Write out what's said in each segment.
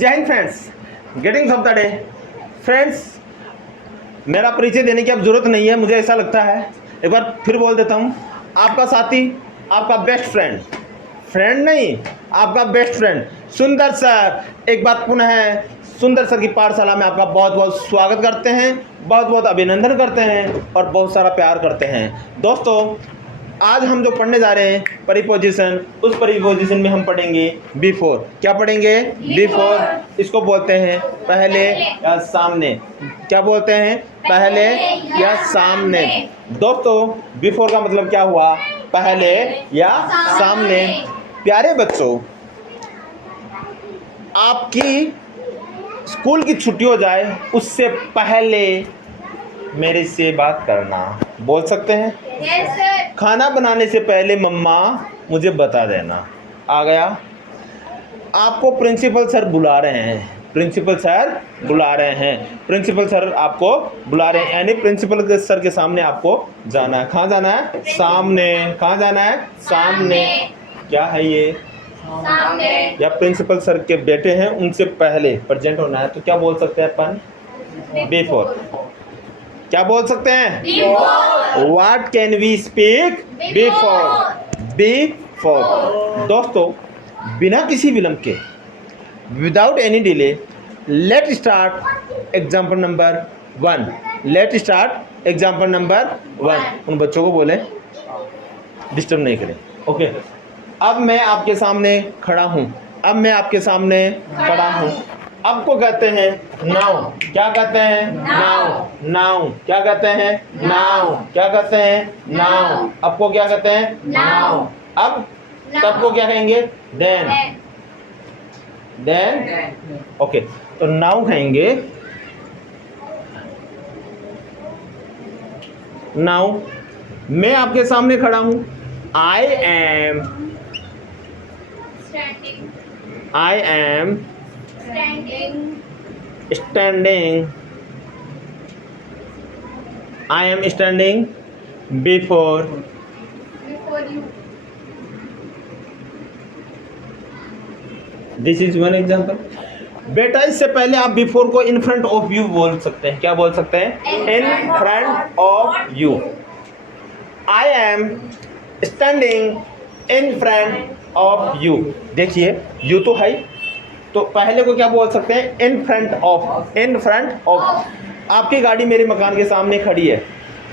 जय Hind friends, getting off the day. Friends, मेरा परिचय देने की अब जरूरत नहीं है, मुझे ऐसा लगता है। एक बार फिर बोल देता हूँ, आपका साथी, आपका बेस्ट फ्रेंड, फ्रेंड नहीं, आपका बेस्ट फ्रेंड सुंदर सर एक बार पुनः सुंदर सर की पाठशाला में आपका बहुत बहुत स्वागत करते हैं, बहुत बहुत अभिनंदन करते हैं और बहुत सारा प्यार करते हैं। दोस्तों, आज हम जो पढ़ने जा रहे हैं प्रीपोजिशन, उस प्रीपोजिशन में हम पढ़ेंगे बिफोर। क्या पढ़ेंगे? बिफोर। इसको बोलते हैं पहले या सामने। क्या बोलते हैं? पहले या सामने। दोस्तों, बिफोर का मतलब क्या हुआ? पहले या सामने। प्यारे बच्चों, आपकी स्कूल की छुट्टी हो जाए उससे पहले मेरे से बात करना। बोल सकते हैं? Yes, sir. खाना बनाने से पहले मम्मा मुझे बता देना। आ गया? आपको प्रिंसिपल सर बुला रहे हैं, प्रिंसिपल सर बुला रहे हैं, प्रिंसिपल सर आपको बुला रहे हैं, यानी प्रिंसिपल सर के सामने आपको जाना है। कहाँ जाना है? सामने। कहाँ जाना है? सामने। क्या है ये? सामने। या प्रिंसिपल सर के बेटे हैं, उनसे पहले प्रेजेंट होना है, तो क्या बोल सकते हैं अपन? बिफोर। क्या बोल सकते हैं? Before. What can we speak? Before. Before. दोस्तों, बिना किसी विलंब के, without any delay, let start example number 1। Let start example number 1। उन बच्चों को बोले डिस्टर्ब नहीं करें। ओके, अब मैं आपके सामने खड़ा हूँ, अब मैं आपके सामने खड़ा हूँ। अब को कहते हैं नाउ। क्या कहते हैं? नाउ। नाउ। क्या कहते हैं? नाउ। क्या कहते हैं? नाउ। अब को क्या कहते हैं? नाउ। अब तब को क्या कहेंगे? देन। देन। ओके, तो नाउ कहेंगे। नाउ मैं आपके सामने खड़ा हूं। I am Standing. Standing. Standing. I am standing before. Before you. This is one example. बेटा, इससे पहले आप बिफोर को इन फ्रंट ऑफ यू बोल सकते हैं। क्या बोल सकते हैं? इन front of you. I am standing in front of you. देखिए, यू तो है, तो पहले को क्या बोल सकते हैं? इन front of. In front of. आपकी गाड़ी मेरे मकान के सामने खड़ी है।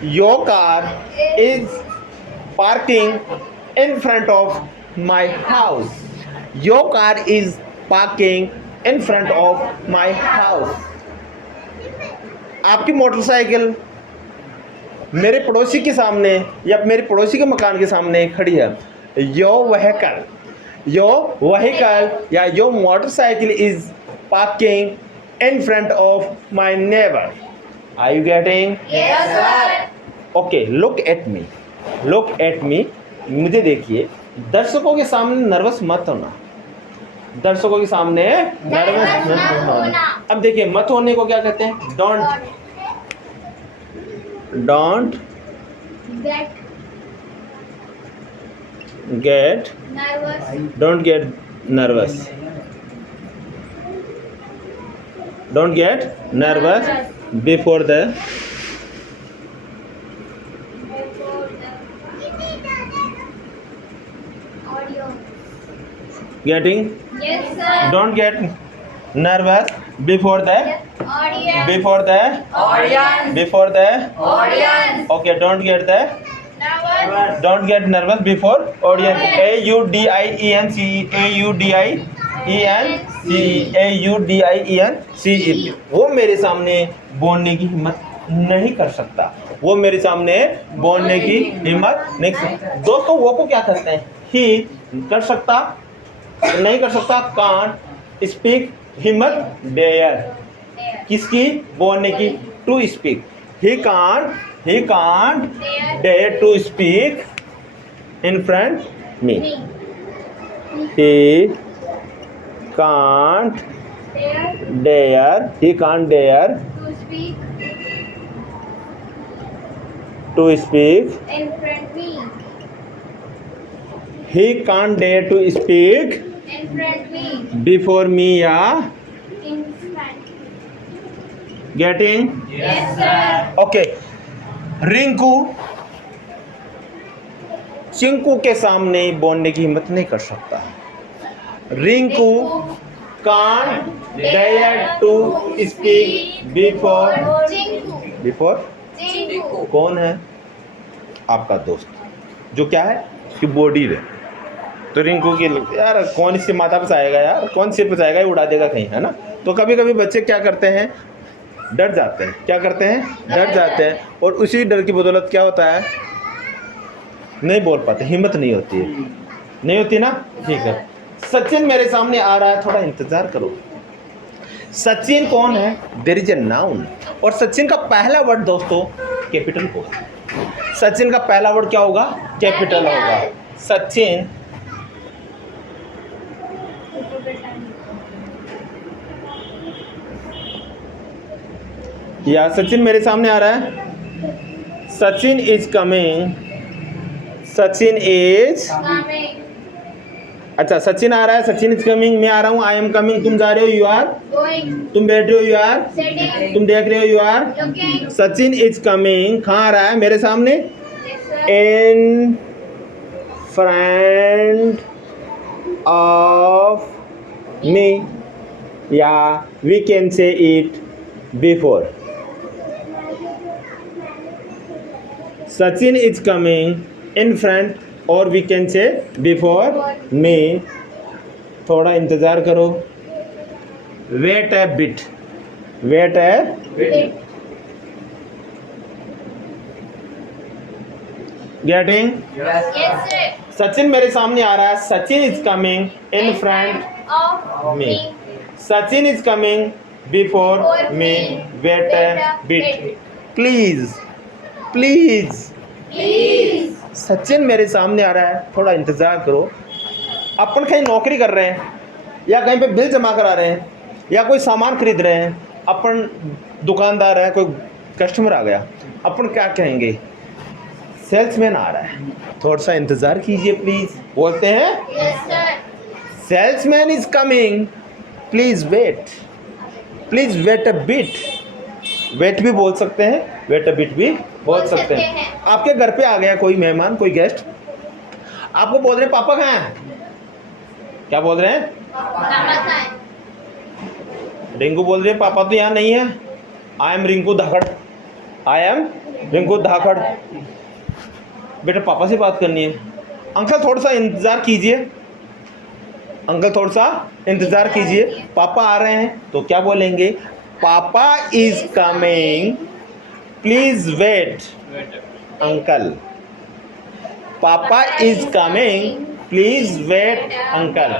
Your car is parking in front of my house. Your car is parking in front of my house. आपकी मोटरसाइकिल मेरे पड़ोसी के सामने या मेरे पड़ोसी के मकान के सामने खड़ी है। योर व्हीकल, योर व्हीकल या your motorcycle is parking in front of my neighbour. Are you getting? Yes, sir. Okay, look at me, look at me. मुझे देखिए। दर्शकों के सामने नर्वस मत होना, दर्शकों के सामने नर्वस मत होना। अब देखिए, मत होने को क्या कहते हैं? Don't. Don't Get get, nervous. Don't get nervous, don't get nervous before the Before the audio. Getting. Yes, sir. Don't get nervous before the Audience. Before the Audience. Before the Audience. Okay, don't get the Nervous. Don't get nervous before audience. AUDIENCE वो मेरे सामने बोलने की हिम्मत नहीं कर सकता, वो मेरे सामने बोलने की हिम्मत नहीं कर सकता। दोस्तों, वो को क्या कहते हैं? ही कर सकता, नहीं कर सकता, कांट स्पीक, हिम्मत डेयर। There. किसकी? बोलने की, to speak. He can't dare to speak in front me. Me. He can't There. he can't dare To speak to speak, in front me. he can't dare to speak In front me. before me या getting Yes, sir. Okay. Rinku Chinku के सामने बोलने की हिम्मत नहीं कर सकता। Rinku can't dare to speak before Chinku. Before Chinku. कौन है? आपका दोस्त, जो क्या है कि बॉडी है। तो रिंकू की यार कौन इसके माथा पे आएगा यार, कौन सिर पे आएगा, ये उड़ा देगा कहीं, है ना। तो कभी कभी बच्चे क्या करते हैं, डर जाते हैं। क्या करते हैं? डर जाते हैं। और उसी डर की बदौलत क्या होता है, नहीं बोल पाते, हिम्मत नहीं होती है, नहीं होती ना। ठीक है, सचिन मेरे सामने आ रहा है, थोड़ा इंतजार करो। सचिन कौन है? There is a noun. और सचिन का पहला वर्ड दोस्तों कैपिटल होगा। सचिन का पहला वर्ड क्या होगा? कैपिटल होगा। सचिन या सचिन मेरे सामने आ रहा है। Sachin is coming. Sachin is Coming. अच्छा, सचिन आ रहा है, सचिन इज कमिंग, मैं आ रहा हूँ, आई एम कमिंग, तुम जा रहे हो, यू आर, Going. तुम बैठ रहे हो, यू आर, Sitting. तुम देख रहे हो, you are. Looking. Sachin is coming कहाँ आ रहा है? मेरे सामने। Yes, sir. In front of me, या we can say it before. Sachin is coming in front और we can say before me. थोड़ा इंतजार करो, wait a bit, wait a Bit. Getting. Yes, sir. Sachin मेरे सामने आ रहा है। Sachin is coming in front of me. me. Sachin is coming before For me, me. Wait a Wait a bit, bit. Please please. Please. Sachin मेरे सामने आ रहा है, थोड़ा इंतजार करो। अपन कहीं नौकरी कर रहे हैं, या कहीं पे बिल जमा करा रहे हैं, या कोई सामान खरीद रहे हैं, अपन दुकानदार है, कोई कस्टमर आ गया, अपन क्या कहेंगे? सेल्समैन आ रहा है, थोड़ा सा इंतजार कीजिए प्लीज, बोलते हैं। Yes, sir. Salesman is coming, please wait, please wait a bit. Wait भी बोल सकते हैं, वेट अ बिट भी बोल सकते हैं। आपके घर पे आ गया कोई मेहमान, कोई गेस्ट, आपको बोल रहे हैं पापा कहाँ हैं? क्या बोल रहे हैं? Namaste. रिंकू बोल रही है पापा तो यहाँ नहीं है। I am Rinku Dhakad, I am Rinku Dhakad. बेटा पापा से बात करनी है। अंकल थोड़ा सा इंतज़ार कीजिए, अंकल थोड़ा सा इंतज़ार कीजिए, पापा आ रहे हैं। तो क्या बोलेंगे? Papa is coming, please wait uncle. Papa is coming, please wait uncle.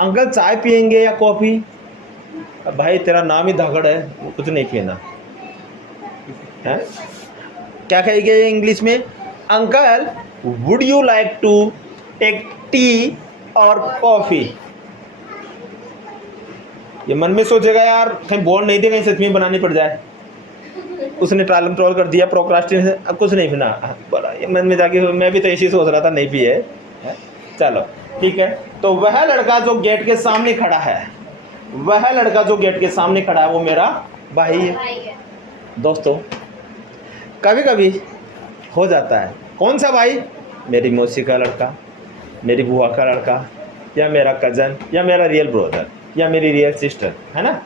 Uncle चाय पियेंगे या कॉफ़ी? भाई तेरा नाम ही धाकड़ है, कुछ नहीं पीना है। क्या कहेंगे इंग्लिश में? Uncle would you like to take tea और कॉफ़ी? ये मन में सोचेगा यार कहीं बोल नहीं दे, कहीं सच में बनानी पड़ जाए। उसने टालम ट्रोल कर दिया, प्रोक्रास्टिनेशन, अब कुछ नहीं पीना। बड़ा ये मन में जाके मैं भी तो ऐसी सोच रहा था, नहीं पिए है। चलो ठीक है। तो वह लड़का जो गेट के सामने खड़ा है, वह लड़का जो गेट के सामने खड़ा है वो मेरा भाई है। भाई है। दोस्तों कभी कभी हो जाता है, कौन सा भाई? मेरी मौसी का लड़का, मेरी बुआ का लड़का, या मेरा कज़न, या मेरा रियल ब्रदर, या मेरी रियल सिस्टर, है ना।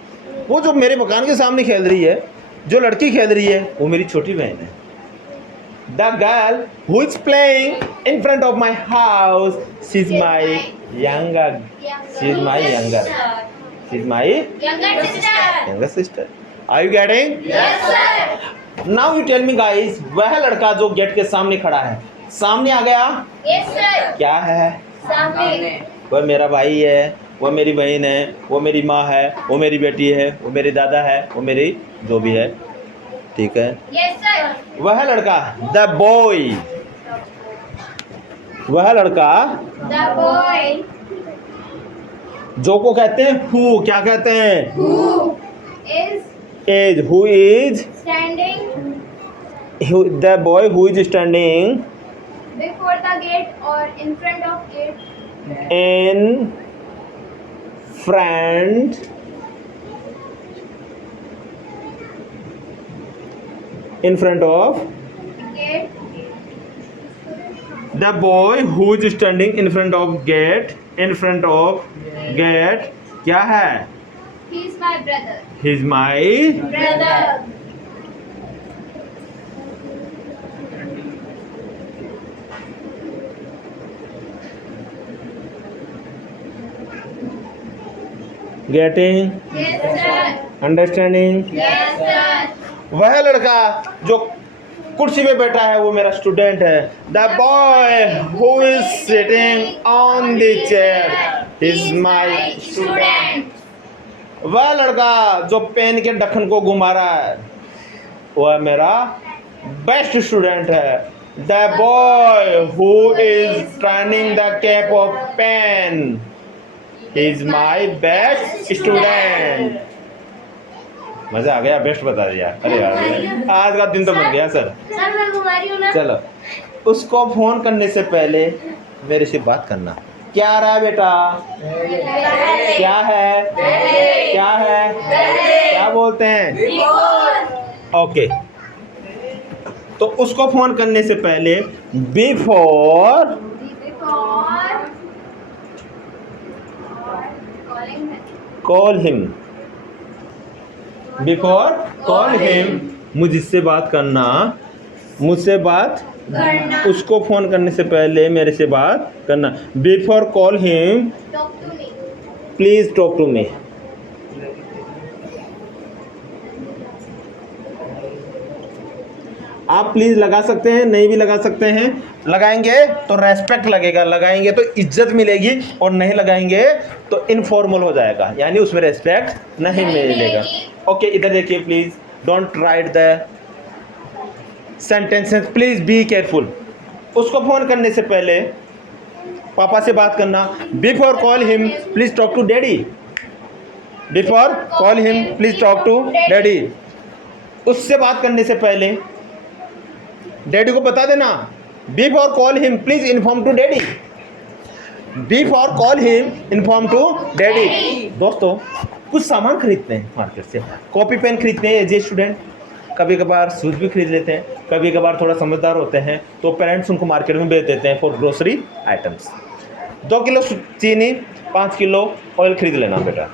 वो जो मेरे मकान के सामने खेल रही है, जो लड़की खेल रही है, वो मेरी छोटी बहन है। The girl who is playing in front of my house, she is my younger, she is my younger, she is my Younger sister. Younger sister. Are you getting? Yes, sir. Now you tell me guys, वह लड़का जो gate के सामने खड़ा है, सामने आ गया, Yes, sir. क्या है? सामने. वह मेरा भाई है, वो मेरी बहन है, वो मेरी माँ है, वो मेरी बेटी है, वो मेरी दादा है, वो मेरी जो भी है, ठीक है। Yes, sir. वह लड़का, द बॉय, वह लड़का The boy जो को कहते हैं हु, क्या कहते हैं? who is as, who is, standing the boy who is standing before the gate or in front of gate in front in front of Gate. the boy who is standing in front of gate, in front of gate क्या है? He is my brother. He is my Brother. getting, Yes, sir. understanding. Yes, sir. वह लड़का जो कुर्सी पे बैठा है वो मेरा स्टूडेंट है. The boy who is sitting on the chair is my student. वह लड़का जो पेन के ढक्कन को घुमा रहा है वह मेरा बेस्ट स्टूडेंट है. The boy who is turning the cap of pen is my best student. मजा आ गया, बेस्ट बता दिया. अरे यार आज का दिन तो बन गया सर. सर मैं कुमारी हूँ ना. चलो उसको फोन करने से पहले मेरे से बात करना. क्या रहा है बेटा? क्या है? क्या है? क्या बोलते हैं? ओके तो उसको फोन करने से पहले before call him, before call him मुझसे बात करना, मुझसे बात उसको फोन करने से पहले मेरे से बात करना. Before call him Talk to me. Please talk to me. आप प्लीज लगा सकते हैं, नहीं भी लगा सकते हैं. लगाएंगे तो रेस्पेक्ट लगेगा, लगाएंगे तो इज्जत मिलेगी, और नहीं लगाएंगे तो इनफॉर्मल हो जाएगा, यानी उसमें रेस्पेक्ट नहीं मिलेगा. ओके इधर देखिए please. Don't write the sentences, please be careful. उसको फोन करने से पहले पापा से बात करना. Before call him please talk to daddy. Before call him please talk to daddy. उससे बात करने से पहले डैडी को बता देना. Before call him please inform to daddy. Before call him inform to daddy. दोस्तों कुछ सामान खरीदते हैं मार्केट से, कॉपी पेन खरीदते हैं एज ए स्टूडेंट, कभी कभार शूज भी खरीद लेते हैं, कभी कभार थोड़ा समझदार होते हैं तो पेरेंट्स उनको मार्केट में बेच देते हैं फॉर ग्रोसरी आइटम्स. 2 किलो चीनी, 5 किलो ऑयल खरीद लेना बेटा,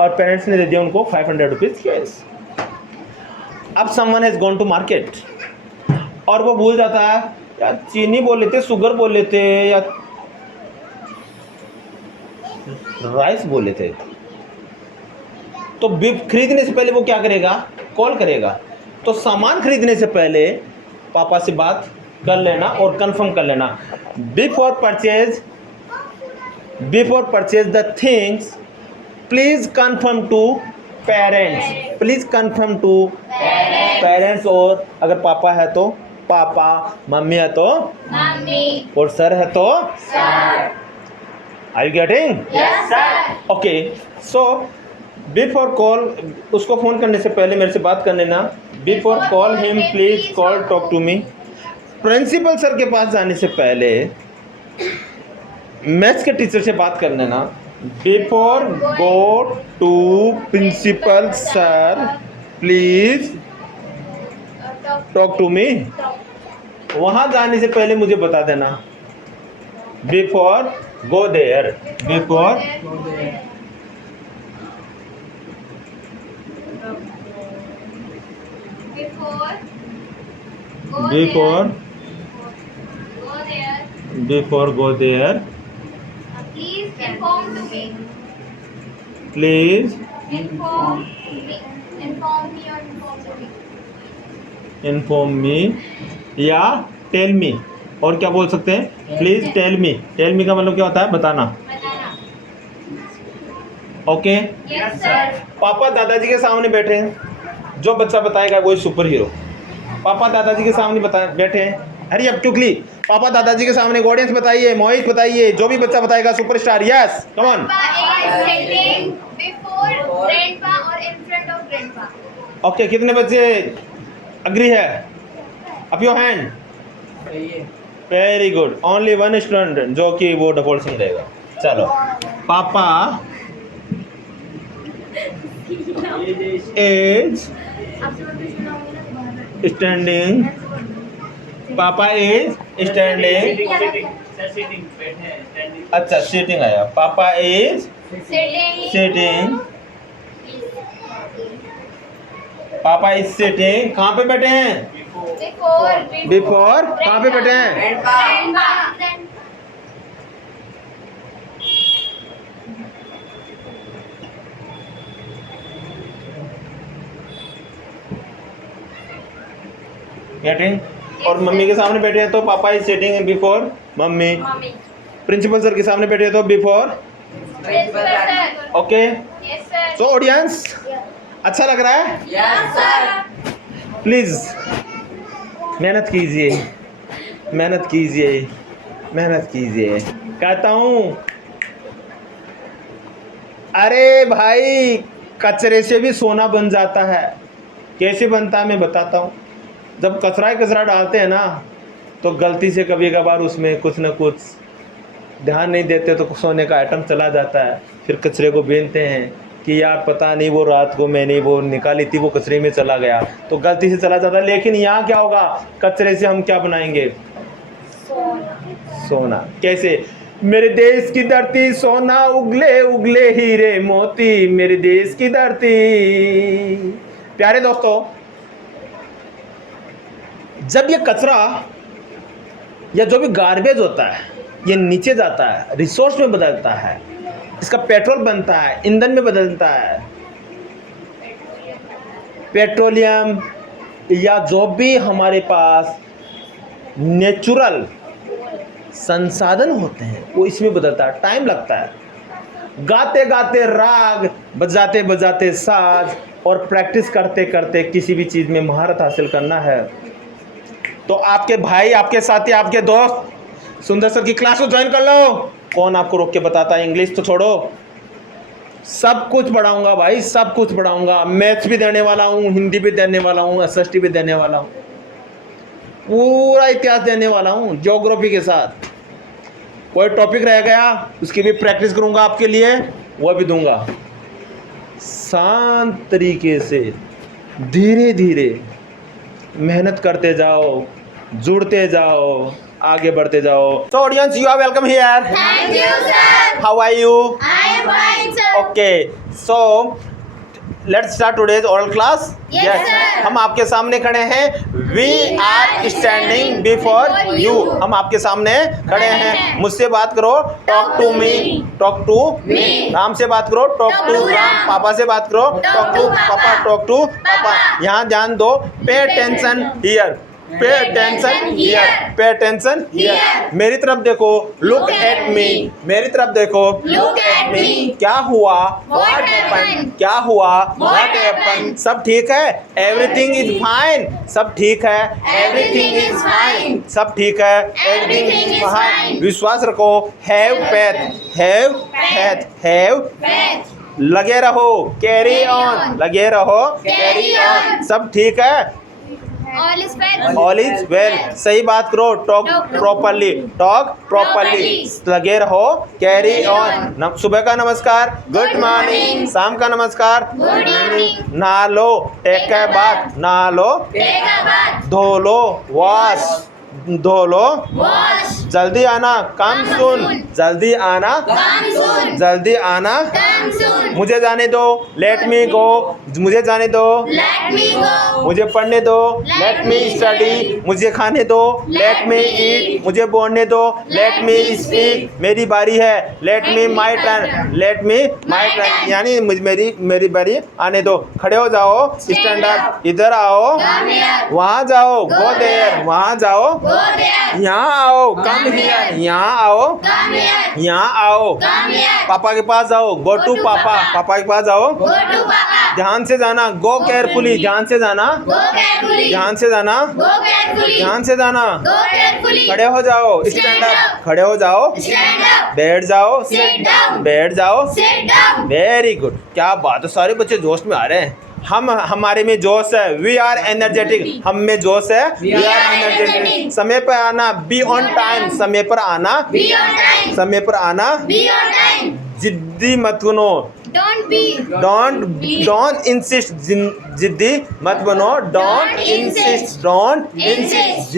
और पेरेंट्स ने दे दिया उनको 500 रुपीज़ कैश. अब someone has gone to market और वो भूल जाता है या चीनी बोल लेते, शुगर बोल लेते, या राइस बोल लेते. तो खरीदने से पहले वो क्या करेगा? कॉल करेगा. तो सामान खरीदने से पहले पापा से बात कर लेना और कंफर्म कर लेना. Before purchase the things please confirm to parents. Please confirm to parents. और अगर पापा है तो पापा, मम्मी है तो मम्मी, और सर है तो sir. Are you getting? Yes sir. Okay so before call, उसको फ़ोन करने से पहले मेरे से बात कर लेना. Before call him please call talk to me. Principal sir के पास जाने से पहले मैथ्स के टीचर से बात कर लेना. Before go to principal sir please talk to me. वहाँ जाने से पहले मुझे बता देना. Before go there, before Before before go there please inform to me. Please Inform me. Inform me or inform to me. Inform me या tell me. और क्या बोल सकते हैं? Please tell me. Tell me का मतलब क्या होता है? बताना. बताना. Okay Yes sir. पापा दादाजी के सामने बैठे हैं, जो बच्चा बताएगा वही सुपर हीरो. पापा दादाजी के सामने बैठे हैं. हरी अब चुकली. पापा दादाजी के सामने ऑडियंस बताइए, मोहित बताइए, जो भी बच्चा बताएगा superstar. Yes come on. Papa is sitting before grandpa or in front of grandpa. Okay कितने बच्चे अग्री है? Up your hand. Very good. Only one student जो कि वो डबल सिंह रहेगा. चलो पापा एज स्टैंडिंग, पापा इज स्टैंडिंग, अच्छा सीटिंग आया, पापा इज सिटिंग, पापा इज सिटिंग, कहाँ पे बैठे हैं? बिफोर, कहाँ पे बैठे हैं? गेटिंग, और मम्मी के सामने बैठे हैं तो पापा is sitting before mummy, principal sir के सामने बैठे हैं तो बिफोर, ओके। सो ऑडियंस, अच्छा लग रहा है? प्लीज मेहनत कीजिए, मेहनत कीजिए, मेहनत कीजिए, कहता हूँ। अरे भाई, कचरे से भी सोना बन जाता है। कैसे बनता है मैं बताता हूँ। जब कचरा ही कचरा डालते हैं ना, तो गलती से कभी कभार उसमें कुछ न कुछ ध्यान नहीं देते तो सोने का आइटम चला जाता है। फिर कचरे को बीनते हैं कि यार पता नहीं वो रात को मैंने वो निकाली थी, वो कचरे में चला गया, तो गलती से चला जाता है। लेकिन यहाँ क्या होगा, कचरे से हम क्या बनाएंगे? सोना। कैसे? मेरे देश की धरती सोना, उगले उगले हीरे मोती, मेरे देश की धरती। प्यारे दोस्तों, जब ये कचरा या जो भी गार्बेज होता है ये नीचे जाता है, रिसोर्स में बदलता है, इसका पेट्रोल बनता है, ईंधन में बदलता है, पेट्रोलियम या जो भी हमारे पास नेचुरल संसाधन होते हैं वो इसमें बदलता है। टाइम लगता है। गाते गाते राग, बजाते बजाते साज और प्रैक्टिस करते करते किसी भी चीज़ में महारत हासिल करना है तो आपके भाई, आपके साथी, आपके दोस्त सुंदर सर की क्लास को ज्वाइन कर लो। कौन आपको रोक के बताता है? इंग्लिश तो छोड़ो, सब कुछ पढ़ाऊंगा भाई, सब कुछ पढ़ाऊंगा। मैथ्स भी देने वाला हूँ, हिंदी भी देने वाला हूँ, एसएसटी भी देने वाला हूँ, पूरा इतिहास देने वाला हूँ ज्योग्राफी के साथ। कोई टॉपिक रह गया उसकी भी प्रैक्टिस करूंगा आपके लिए, वो भी दूंगा। शांत तरीके से धीरे धीरे मेहनत करते जाओ, जुड़ते जाओ, आगे बढ़ते जाओ। So audience, you are welcome here. Thank you, sir. How are you? I am fine, sir. Okay, so let's start today's oral class. Yes, sir. हम आपके सामने खड़े हैं। We are standing before you. हम आपके सामने खड़े हैं। मुझसे बात करो, talk to me. Talk to me. Ram से बात करो, talk to राम। पापा से बात करो, talk to पापा। Talk to पापा। यहाँ ध्यान दो, pay attention here. Pay attention here. Pay attention here. मेरी तरफ देखो, look at me. मेरी तरफ देखो, Look at me. क्या हुआ? What happened? क्या हुआ? What happened? सब ठीक है? Everything is fine. सब ठीक है? Everything is fine. सब ठीक है? Everything is fine. विश्वास रखो, have faith. Have faith. Have Faith. लगे रहो, carry Carry on. on. लगे रहो, Carry on. सब ठीक है? All is well. All is well. सही बात करो, talk Talk properly. Talk properly. properly. लगे रहो, carry Carry on. on. सुबह का नमस्कार, good Good morning. morning. शाम का नमस्कार, Good evening. नहा लो, take a bath. नहा लो, Take a bath. धो लो, wash. धो लो, Wash. जल्दी आना, come Come soon. soon. जल्दी आना, Come soon. जल्दी आना, Come soon. मुझे जाने दो, let me go. मुझे जाने दो, Let me go. मुझे पढ़ने दो, Let let me me study. study. मुझे खाने दो, let Let me me eat. eat. मुझे बोलने दो, let Let me me speak. speak. मेरी बारी है, let me my turn. let me my My turn. turn. यानी मेरी बारी आने दो। खड़े हो जाओ, stand up. up. इधर आओ, Come here. वहाँ जाओ, Go go there. there. वहाँ जाओ, Go there. यहाँ आओ, come Come here. here. यहाँ आओ, Come here. यहाँ आओ, Come here. पापा के पास जाओ, go to to पापा। पापा। पापा के पास जाओ, Go to Papa. ध्यान से जाना, go carefully. ध्यान से जाना, Go carefully. ध्यान से जाना, Go carefully. ध्यान से जाना। Go carefully. खड़े हो जाओ, Stand stand up. up. खड़े हो जाओ, Stand up. बैठ जाओ, Sit down. बैठ जाओ। Sit down. वेरी गुड, क्या बात है, सारे बच्चे जोश में आ रहे हैं। हमारे में जोश है, वी आर एनर्जेटिक। हम में जोश है, we We are are energetic. energetic. समय पर आना, बी ऑन टाइम। समय पर आना, Be on time. समय पर आना, Be on time. जिद्दी मत बनो, Don't be. डोंट इंसिस्ट, जिद्दी मत बनो, डोंट इंसिस्ट, डोंट इंसिस्ट,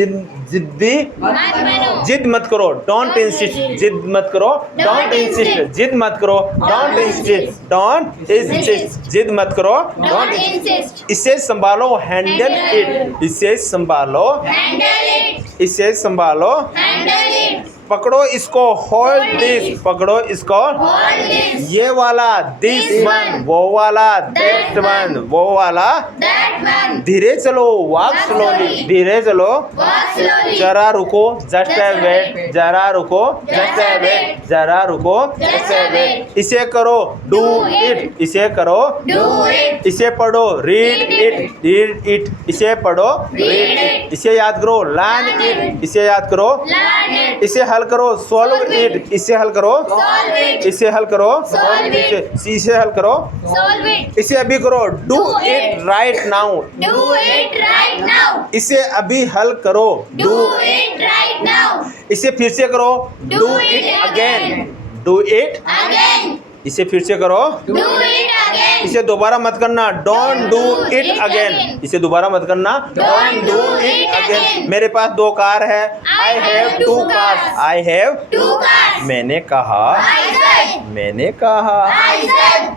जिद्दी मत बनो. जिद मत करो, डोंट इंसिस्ट, जिद मत करो, डोंट इंसिस्ट, जिद मत करो, डोंट इंसिस्ट, डोंट इंसिस्ट, जिद मत करो, Don't डोंट insist. इसे संभालो, हैंडल इट, इसे संभालो, Handle it. इसे संभालो, Handle it. पकड़ो इसको, होल्ड Hold दिस, it. पकड़ो इसको, Hold this. ये वाला दिस This वन, one. वो वाला That दैट वन, one. वो वाला, That one. धीरे चलो, वॉक Walk स्लोली, slowly. धीरे चलो, Walk slowly. जरा रुको, just Just a a wait, wait. जरा रुको, Just just a a wait, wait. जरा रुको, Just just a a wait, wait. इसे करो, डू Do इट, it. इसे करो, Do it. इसे पढ़ो, read Read it, it. Read it, इसे पढ़ो, Read रीड it. इट, इसे याद करो, लर्न Learn इट, it. इसे याद करो, Learn it. इसे हल करो, सॉल्व Solve इट, it. इसे हल करो, Solve it. इसे हल करो, Solve it. इसे हल करो, Solve it. इसे अभी करो, do Do it it. Right now, Do it right now. इसे अभी हल करो, Do it right now. इसे फिर से करो, Do do it it again, again. Do it, Again. इसे फिर से करो, Do it again. इसे दोबारा मत करना, डोंट डू इट अगेन, इसे दोबारा मत करना, डोंट डू इट अगेन। मेरे पास 2 कार है, I have 2 cars, I have, 2 cars. मैंने कहा, I said. मैंने कहा, I said.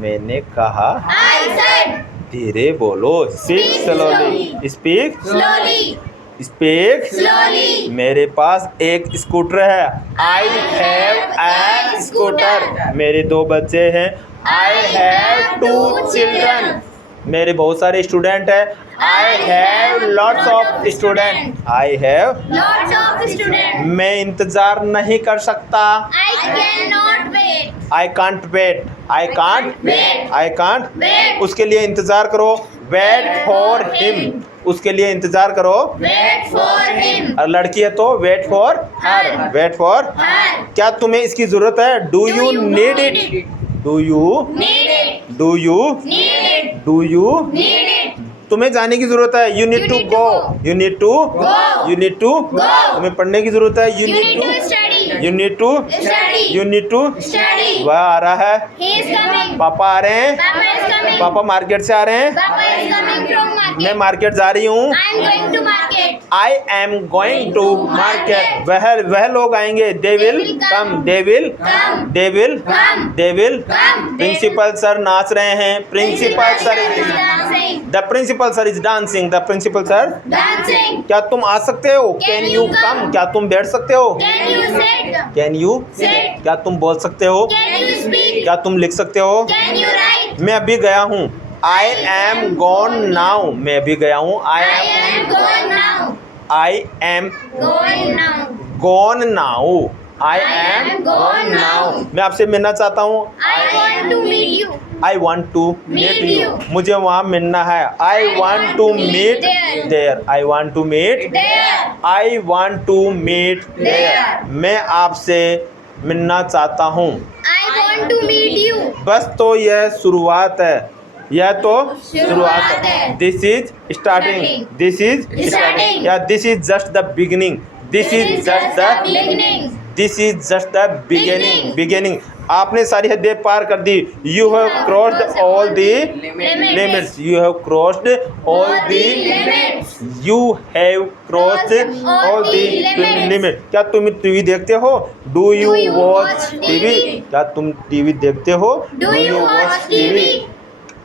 मैंने कहा, I said. धीरे बोलो, speak Speak slowly, slowly. Speak Slowly. Speak, Slowly. मेरे पास एक स्कूटर है, आई हैव ए स्कूटर, मेरे 2 बच्चे हैं, आई हैव 2 चिल्ड्रन, मेरे बहुत सारे स्टूडेंट हैं, I have lots of student, I have, Lots of students. मैं इंतजार नहीं कर सकता, I cannot wait. I can't wait, I can't, Wait. I can't, Wait. उसके लिए इंतजार करो, वेट फॉर हिम, उसके लिए इंतजार करो, Wait for him. और लड़की है तो wait for her, Her. Wait for, Her. क्या तुम्हें इसकी जरूरत है, do Do you you need want it, it? Do you, Need it. Do you, Need it. Do you, Need it. तुम्हें जाने की जरूरत है, you need You to need to go, go. You need to, Go. You need to, Go. तुम्हें पढ़ने की जरूरत है, you You need need to to, study. You need to, Study. You need to, Study. वह आ रहा है, He is coming. पापा आ रहे हैं, Papa is coming. पापा मार्केट से आ रहे हैं, Papa is coming from मैं market. मार्केट जा रही हूँ, I am going to market. I am going to market, वह लोग आएंगे, they will will come, come. They will, Come. They will, Come. They will, Come. Principal sir नाच रहे हैं, principal sir, is dancing. The principal sir is dancing, the principal sir, Dancing. क्या तुम आ सकते हो, can Can you you come, come? क्या तुम बैठ सकते हो, Can you sit? Can you, Sit. क्या तुम बोल सकते हो, Can you speak? क्या तुम लिख सकते हो, Can you write? मैं अभी गया हूँ, आई एम गॉन नाउ, मैं अभी गया हूँ, I am gone now. I am Gone now. Gone now, I I am am gone gone now, now. मैं आपसे मिलना चाहता हूँ, I want to meet you. I want to meet Meet you, you. मुझे वहाँ मिलना है, I I want want to to meet meet there. There, I want to meet, There. I want to meet there, There. मैं आपसे मिलना चाहता हूँ, I want to meet you. बस तो यह शुरुआत है, यह तो शुरुआत है, है। This is starting, Starting. This is Starting. या this is just the beginning, this is just the, beginning. This is just the beginning, Beginning. Beginning, आपने सारी हदें पार कर दी, you have crossed all the limits, you have crossed all the, limits. You have crossed Crossed all all the the limits. Limit, क्या तुम TV देखते हो, do you you watch watch TV, TV? क्या तुम टीवी देखते हो, Do you watch TV?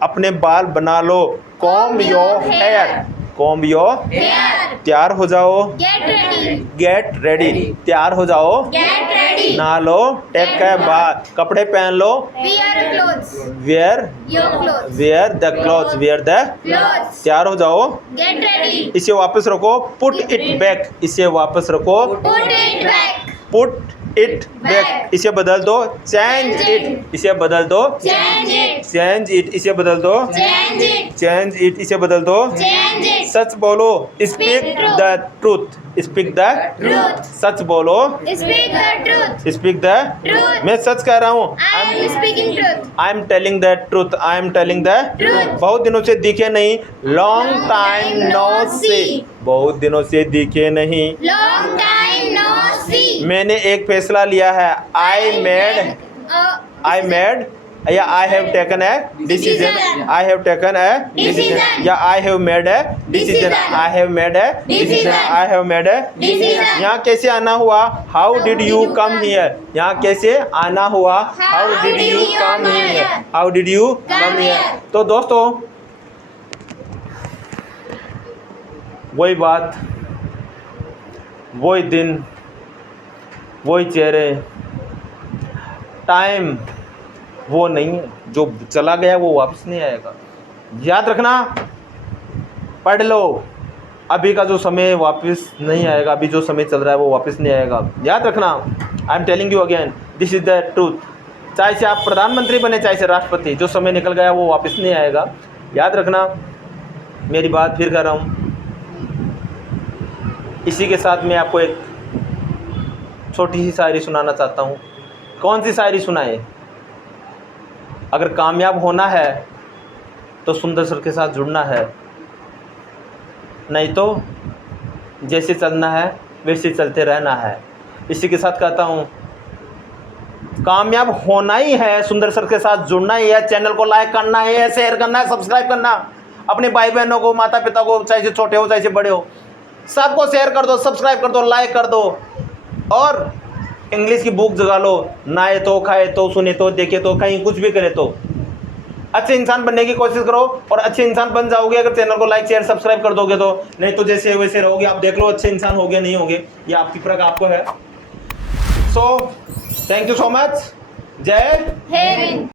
अपने बाल बना लो, comb Comb your your hair, hair. Comb your, Hair. तैयार हो जाओ, Get ready. गेट रेडी, तैयार हो जाओ, Get ready. नहा लो, टेक के बाद कपड़े पहन लो, Wear clothes. Wear, Your clothes. Wear the clothes, wear the, Clothes. तैयार हो जाओ, Get ready. इसे वापस रखो, पुट इट बैक, इसे वापस रखो, Put it back. Put it back, Back. इसे बदल दो, चेंज Change इट, it. इसे बदल दो, Change it. चेंज इट, इसे बदल दो, Change it. चेंज इट, इसे बदल दो, Change it. सच बोलो, speak truth. The truth, speak the Truth. सच बोलो, Speak the truth. Speak the, Truth. मैं सच कह रहा हूँ, I am speaking truth. I am telling the truth, I am telling the, Truth. बहुत दिनों से दिखे नहीं, long Long time time no no see, see. बहुत दिनों से दिखे नहीं, Long time no see. मैंने एक फैसला लिया है, I made, Uh, I made या I have taken a decision, I have taken a decision, या I have made a decision, I have made a decision, I have made a decision. यहाँ कैसे आना हुआ? How did you come here? यहाँ कैसे आना हुआ? How did you come here? How did you come here? तो दोस्तों वही बात, वही दिन, वही चेहरे, टाइम वो नहीं है, जो चला गया वो वापस नहीं आएगा। याद रखना, पढ़ लो, अभी का जो समय वापस नहीं आएगा, अभी जो समय चल रहा है वो वापस नहीं आएगा। याद रखना, आई am telling you again, this is the truth. चाहे से आप प्रधानमंत्री बने, चाहे से राष्ट्रपति, जो समय निकल गया वो वापस नहीं आएगा। याद रखना, मेरी बात फिर कर रहा हूँ। इसी के साथ मैं आपको एक छोटी सी शायरी सुनाना चाहता हूँ। कौन सी शायरी सुनाए? अगर कामयाब होना है तो सुंदर सर के साथ जुड़ना है, नहीं तो जैसे चलना है वैसे चलते रहना है। इसी के साथ कहता हूँ, कामयाब होना ही है, सुंदर सर के साथ जुड़ना ही है, चैनल को लाइक करना है, शेयर करना है, सब्सक्राइब करना, अपने भाई बहनों को, माता पिता को, चाहे से छोटे हो चाहे से बड़े हो, सबको शेयर कर दो, सब्सक्राइब कर दो, लाइक कर दो। और इंग्लिश की बुक जगा लो, नहाए तो, खाए तो, सुने तो, देखे तो, कहीं कुछ भी करे तो। अच्छे इंसान बनने की कोशिश करो और अच्छे इंसान बन जाओगे अगर चैनल को लाइक शेयर सब्सक्राइब कर दोगे तो। नहीं तो जैसे वैसे रहोगे। आप देख लो अच्छे इंसान होगे नहीं होगे, ये आपकी परख आपको है। So thank you so much. जय हिंद।